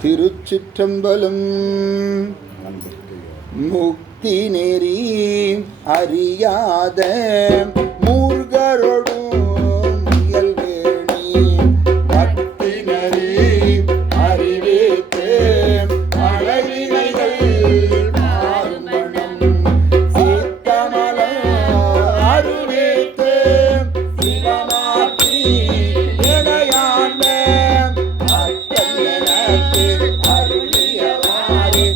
திருச்சிற்றம்பலம். முக்தி நெறி அறியாத மூர்கரோடும் இயல்வேணி பக்தி நெறி அறிவித்து அழகினைகள் மாறுமணம் சீத்தமலம் அறிவித்து சிவமாற்றி இணையாண்ட அக்கல் எனக்கு அருளியவாறு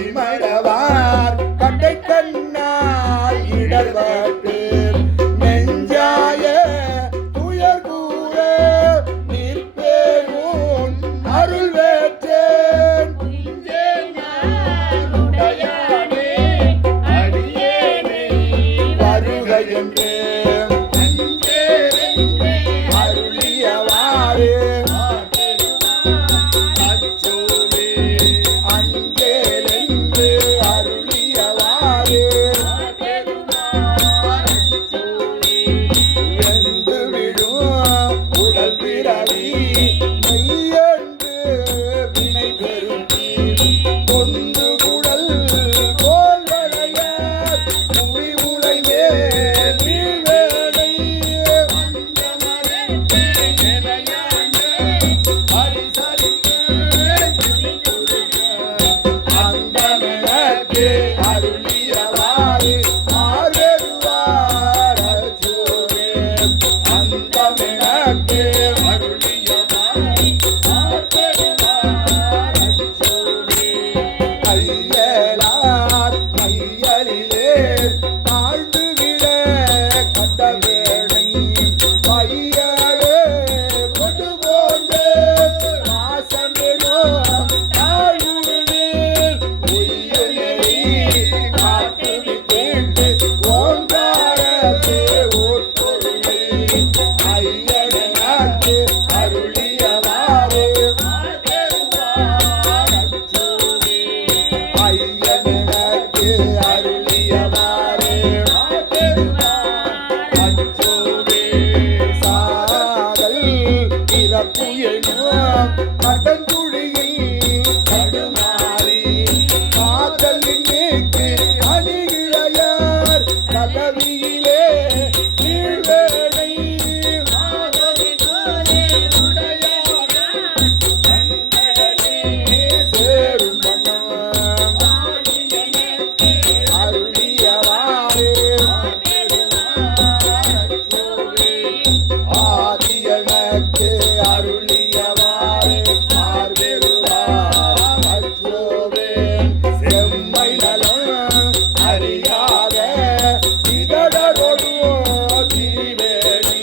அடிமரவார் கட்டை கண்ணால் இடர்பட்டு நெஞ்சாய துயர் கூற நிற்பேன் அருள் வேற்றேன் வருக என்றே அருளியவாறு அருளியவாறு ஆதி எனக்கு அருளியவாறு ஆர்வெருவார் அச்சோவேன் செம்மை நலம் அறியாத இதழரோடு திரிவேணி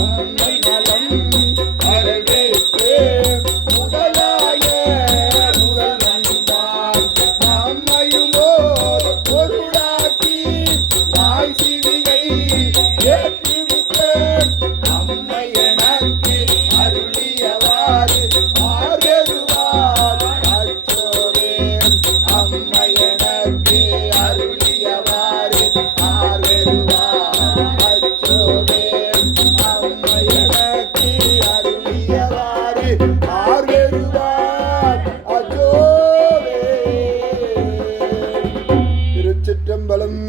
உண்மை நலம் அறிவித்து முதலாய முதலந்தான் நம்மையும் ஓர் பொருளாக்கி நாய் சிவிகை ஏற்றுவித்தேன் அம்மை எனக்கு அருளியவாறு ஆர்வெருவார் அச்சோவேன் அம்மை எனக்கு அருளியவாறு ஆர்வெருவார் அச்சோவேன் அம்மை எனக்கு அருளியவாறு ஆர்வெருவார் அச்சோவேன் திருச்சிற்றம்பலம்.